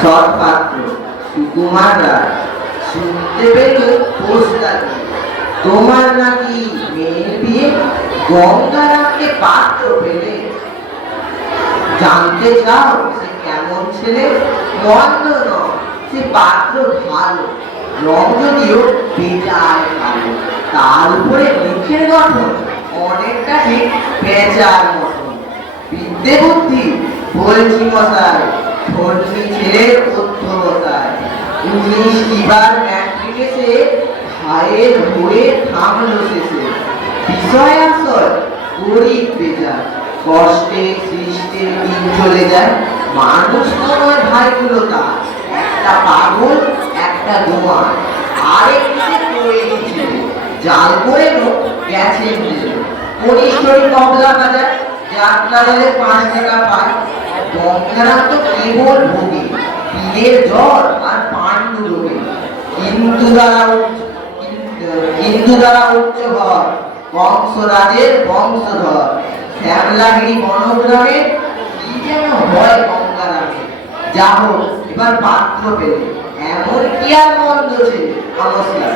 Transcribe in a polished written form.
সৎপাত্র সুকুমার রায় শুনতে পেল পোস্টারে তোমার নাকি মেয়ের বিয়ে, গঙ্গারামকে পাত্র পেলে। জানতে চাও সে কেমন ছেলে? মন্দ নয়, সে পাত্র ভালো, রং যদিও বেজায় ভালো, তার উপরে মুখের গঠন অনেকটা ঠিক পেঁচার মতন। বিদ্যে বুদ্ধি বলছি মশাই, ধর্মী ছেলের অধ্যবসায়। 19 বার ম্যাট্রিকে সে ভাইয়ের হয়ে থামলো শেষে। বিষয় আসল গরিব বেজার, কষ্টে সৃষ্টে দিন চলে যায়। মানুষ তো নয় ভাইগুলো তার, একটা পাগল একটা গোয়া, আরেকটি তৈরি ছেলে, জাল করে গেছেন জেলে। কনিষ্ঠই কমলা বাজার, যাত্রা গেলে 5 টাকা পায়। গঙ্গারাম তো কেবল ভোগে পীরের জ্বর আর পাণ্ডু রোগে। কিন্তু দ্বারা উচ্চ ঘর, বংশরাজের বংশধর। শ্যামলাগিরি বনগ্রামে কি যেন হয় গঙ্গারামে। যা হোক এবার পাত্র পেলে, এমন কি আর মন্দ ছেলে। নমস্কার।